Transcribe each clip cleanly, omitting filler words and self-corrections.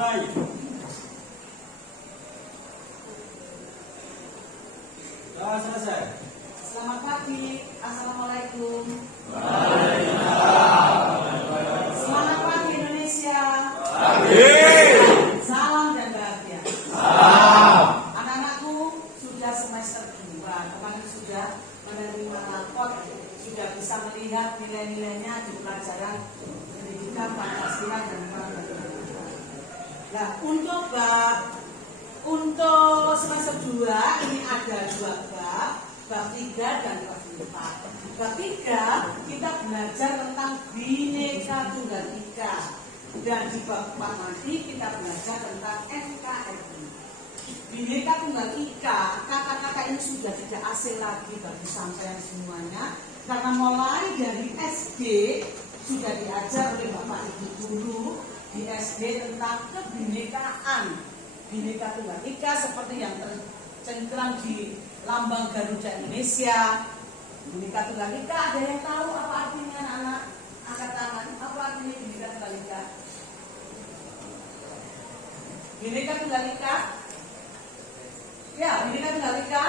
Mulai. Selesai. Selamat pagi. Assalamualaikum. Semangat pagi Indonesia. Salam dan bahagia. Anak-anakku sudah semester 2, kemarin sudah menerima raport, sudah bisa melihat nilai-nilainya di pelajaran pendidikan Pancasila dan Nusantara. Nah, untuk semester 2 ini ada 2 bab 3 dan bab 4. Bab 3 kita belajar tentang Bhinneka Tunggal Ika, dan di bab 4 nanti kita belajar tentang NKRI. Bhinneka Tunggal Ika, kata-kata ini sudah tidak asing lagi bagi sampean semuanya, karena mulai dari SD sudah diajar oleh Bapak Ibu guru di SD tentang kebinekaan. Bhinneka Tunggal Ika seperti yang tercengkram di lambang Garuda Indonesia. Bhinneka Tunggal Ika, ada yang tahu apa artinya, anak-anak? Angkat tangan. Apa artinya Bhinneka Tunggal Ika? Bhinneka Tunggal Ika? Ya, Bhinneka Tunggal Ika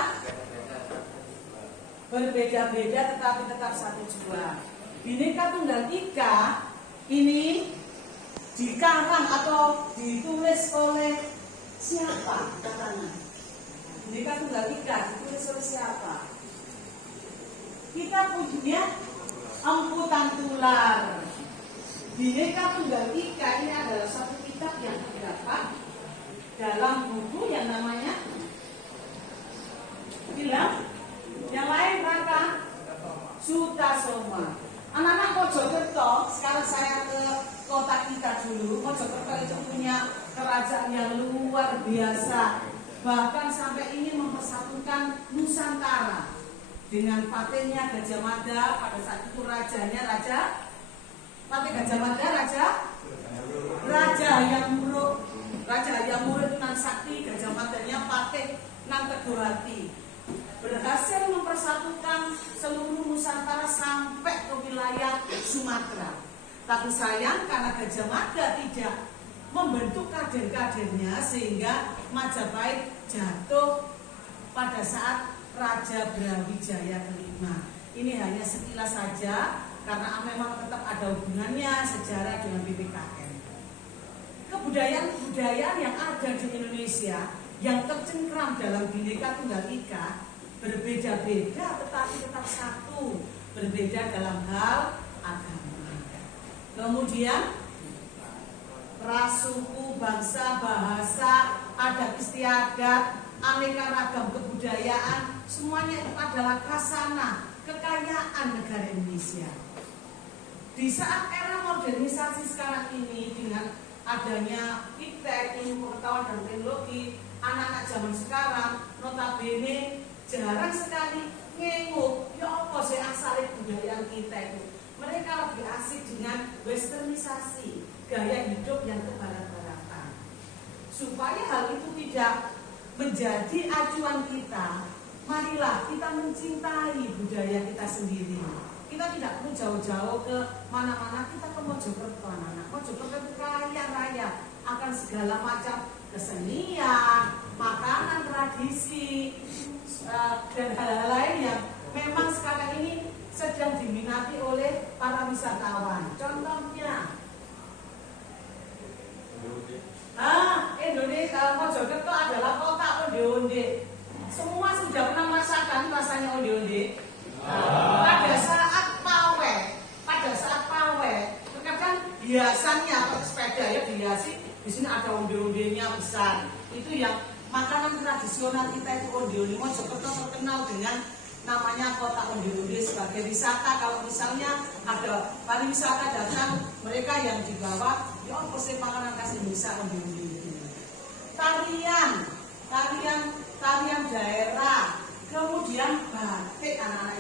berbeda-beda tetapi tetap satu jua. Bhinneka Tunggal Ika ini dikarang atau ditulis oleh siapa katanya? Bhinneka Tunggal Ika ditulis oleh siapa? Kita punya Empu Tantular. Bhinneka Tunggal Ika ini adalah satu kitab yang terdapat dalam buku yang namanya bilang yang lain Raka Sutasoma. Anak-anak Mojokerto, sekarang saya ke kota kita dulu. Mojokerto itu punya kerajaan yang luar biasa, bahkan sampai ingin mempersatukan Nusantara dengan patenya Gajah Mada. Pada saat itu rajanya Patih Gajah Mada, Raja Hayam Wuruk Nan Sakti, Gajah Madanya Patih Nan Teguhati, berhasil mempersatukan seluruh Nusantara sampai ke wilayah Sumatera. Tapi sayang karena Gajah Mada tidak membentuk kader-kadernya, sehingga Majapahit jatuh pada saat Raja Brawijaya kelima. Ini hanya sekilas saja karena memang tetap ada hubungannya sejarah dengan BPKN. Kebudayaan-kebudayaan yang ada di Indonesia yang tercengkram dalam Bhinneka Tunggal Ika berbeda-beda tetapi tetap satu, berbeda dalam hal agama. Kemudian ras, suku, bangsa, bahasa, adat istiadat, aneka ragam kebudayaan, semuanya itu adalah khazanah kekayaan negara Indonesia. Di saat era modernisasi sekarang ini, dengan adanya iptek, ilmu pengetahuan dan teknologi, anak-anak zaman sekarang notabene jarang sekali ngenguk, ya apa sih asal budaya kita itu. Mereka lebih asik dengan westernisasi, gaya hidup yang kebarat-baratan. Supaya hal itu tidak menjadi acuan kita, marilah kita mencintai budaya kita sendiri. Kita tidak perlu jauh-jauh ke mana-mana, kita ke Mojokerto, anak-anak. Mojokerto itu kaya raya akan segala macam kesenian, makanan tradisi, dan hal-hal lain yang memang sekarang ini sedang diminati oleh para wisatawan. Contohnya, Indonesia, Mojokerto adalah kota onde-onde. Semua sudah pernah merasakan rasanya onde-onde. Pada saat pawai, terkadang hiasannya atau sepeda ya dihiasi. Di sini ada onde-ondenya besar. Itu yang makanan tradisional kita itu onde-onde. Mojokerto terkenal dengan namanya kota onde-onde sebagai wisata. Kalau misalnya ada pariwisata datang, mereka yang dibawa, ya pasti makanan khas Indonesia onde-onde itu. Tarian daerah, kemudian batik anak-anak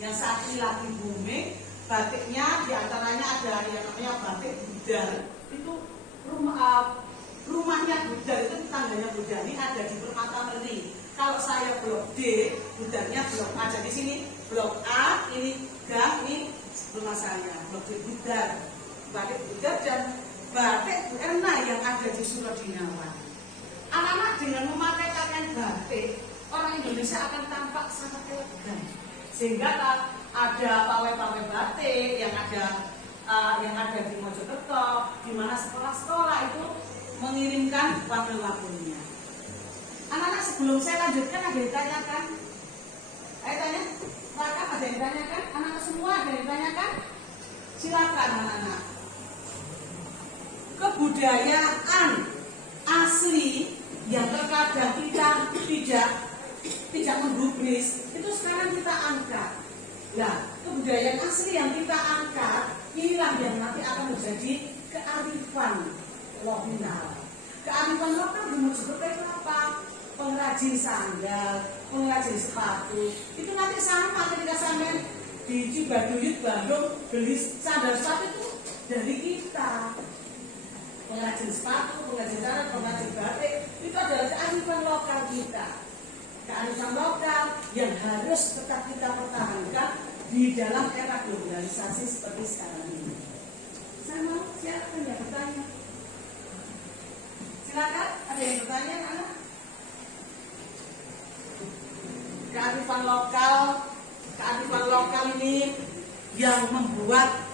yang saat ini lagi booming. Batiknya diantaranya ada yang namanya batik Budar. Itu rumahnya Budar, itu tetangganya Budar ini ada di Permata Meri. Kalau saya blok D, Budarnya blok A. Jadi sini blok A, ini gang, ini rumah saya blok D Budar. Batik Budar, dan batik Bu Erna yang ada di Surodinawan. Anak-anak dengan memakai pakaian batik, orang Indonesia akan tampak sangat elegan. Sehingga ada pawai-pawai batik yang ada di Mojokerto, di mana sekolah-sekolah itu mengirimkan wakil-wakilnya. Anak-anak, sebelum saya lanjutkan, ada yang ditanyakan? Ayo tanya, silakan, ada yang ditanyakan? Anak-anak semua ada yang ditanyakan? Silakan anak-anak. Kebudayaan asli yang terkadang kita tidak menggubris itu sekarang kita angkat. Nah, kebudayaan asli yang kita angkat inilah yang nanti akan menjadi kearifan lokal. Kearifan lokal di Mojokerto itu apa? Pengrajin sandal, pengrajin sepatu. Itu nanti sama ketika sampai di Cibaduyut Bandung beli sandal sepatu itu dari kita. Pengrajin sepatu, pengrajin sandal, pengrajin batik itu adalah kearifan lokal kita. Kearifan lokal yang harus tetap kita pertahankan di dalam era globalisasi seperti sekarang ini. Saya mau siapa yang bertanya? Silakan, ada yang bertanya, anak? Kearifan lokal ini yang membuat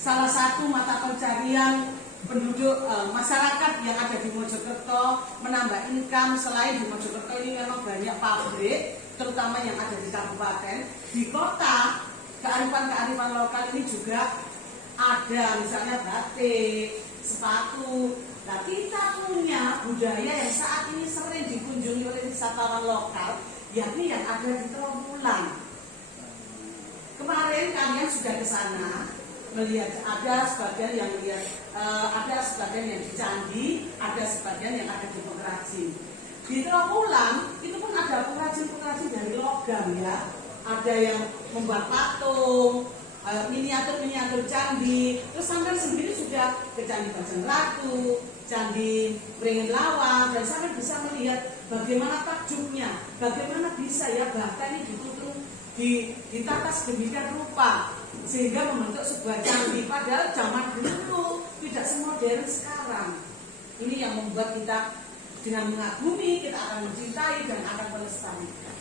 salah satu mata pencarian penduduk masyarakat yang ada di Mojokerto menambah income. Selain di Mojokerto ini memang banyak pabrik, terutama yang ada di kabupaten. Di kota, kearifan lokal ini juga ada, misalnya batik, sepatu. Nah, kita punya budaya yang saat ini sering dikunjungi oleh wisatawan lokal, yakni yang ada di Trawulan. Kemarin kalian sudah ke sana melihat, ada sebagian yang lihat, ada sebagian yang di Candi, ada sebagian yang ada di pengrajin. Di Trawulan itu pun ada pengrajin-pengrajin dari logam ya. Ada yang membuat patung, miniatur candi. Terus sampai sendiri sudah ke Candi Bajang Ratu, Candi Beringin Lawang, dan sampai bisa melihat bagaimana takjubnya, bagaimana bisa ya bahkan ini ditutup ditata sedemikian rupa sehingga membentuk sebuah candi. Padahal zaman dulu tidak semodern sekarang. Ini yang membuat kita dengan mengagumi, kita akan mencintai dan akan melestarikan.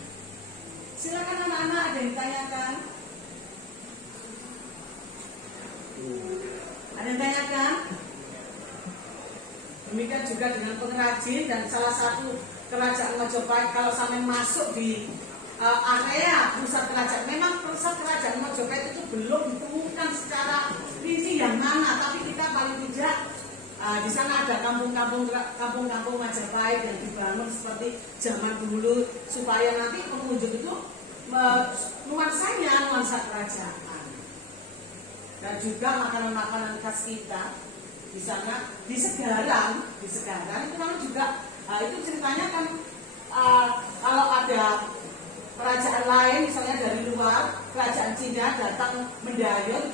Silakan anak-anak, ada yang ditanyakan? Ada yang tanyakan? Demikian juga dengan pengrajin dan salah satu kerajaan Majapahit. Kalau sampai masuk di area pusat kerajaan, memang pusat kerajaan Majapahit itu belum ditemukan secara rinci yang mana, tapi kita paling tidak di sana ada kampung-kampung Majapahit yang dibangun seperti zaman dulu supaya nanti pengunjung itu nuansa kerajaan. Dan juga makanan-makanan khas kita di sana, di Segaran itu namanya juga itu ceritanya kan kalau ada kerajaan lain misalnya dari luar, kerajaan Cina datang mendayo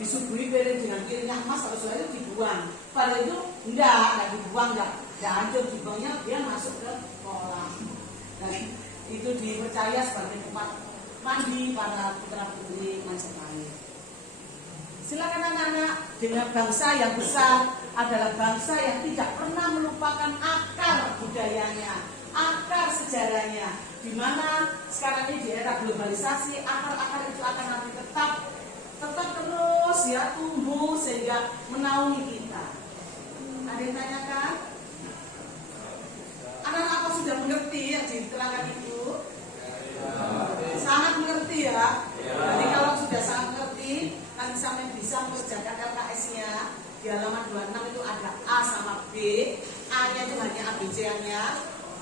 disuguhi piring dengan piringnya emas atau soalnya itu dibuang. Padahal itu enggak dibuang, enggak hancur, dibuangnya dia masuk ke kolam. Dan itu dipercaya sebagai tempat mandi para putra putri Majapahit. Silakan anak-anak, dengan bangsa yang besar adalah bangsa yang tidak pernah melupakan akar budayanya, akar sejarahnya. Di mana sekarang ini di era globalisasi, akar-akar itu akan nanti tetap terus ya tumbuh sehingga menaungi kita. Ada yang tanyakan? Anak-anak apa sudah mengerti ya diterangkan itu? Sangat mengerti ya. Jadi kalau sudah sangat mengerti, nanti sampai bisa mengerjakan LKS-nya di halaman 26 itu ada A sama B. A-nya itu hanya ABC-nya.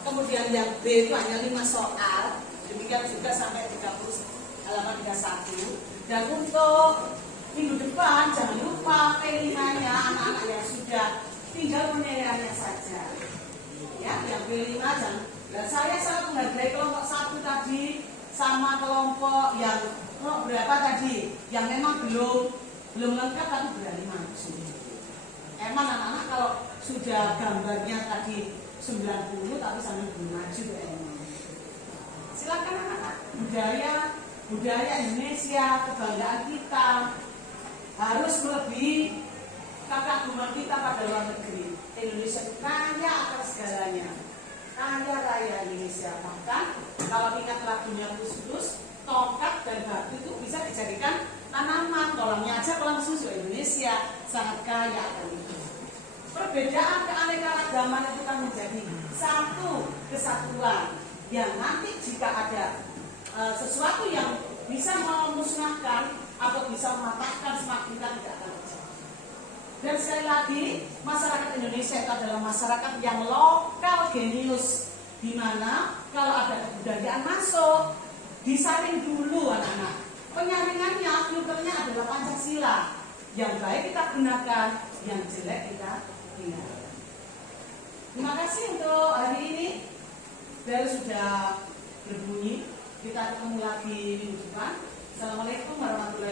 Kemudian yang B itu hanya 5 soal. Demikian juga sampai 30 halaman 31. Dan untuk minggu depan jangan lupa P5-nya anak-anak yang sudah tinggal penilaiannya saja. Ya, yang P5 jangan. Dan saya sangat menghargai kelompok 1 tadi sama kelompok yang berapa tadi? Yang memang belum lengkap tapi berani maju. Emang anak-anak kalau sudah gambarnya tadi 90 tapi sambil belum maju emang. Silakan anak-anak, budaya Indonesia, kebanggaan kita harus melebihi kekaguman kita pada luar negeri. Indonesia itu kaya akan segalanya, kaya raya Indonesia. Bahkan kalau ingat lagunya Gus, tongkat dan batu itu bisa dijadikan tanaman. Kolamnya aja kolam susu. Indonesia sangat kaya akan itu. Perbedaan keanekaragaman itu kan menjadi satu kesatuan yang nanti jika ada sesuatu yang bisa memusnahkan atau bisa mematahkan semakin tidak akan terjadi. Dan sekali lagi, masyarakat Indonesia itu adalah masyarakat yang lokal genius, di mana kalau ada kebudayaan masuk, disaring dulu anak-anak. Penyaringannya, filternya adalah Pancasila. Yang baik kita gunakan, yang jelek kita tinggalkan. Terima kasih untuk hari ini. Bel sudah berbunyi. Kita ketemu lagi minggu depan. Assalamualaikum warahmatullahi wabarakatuh.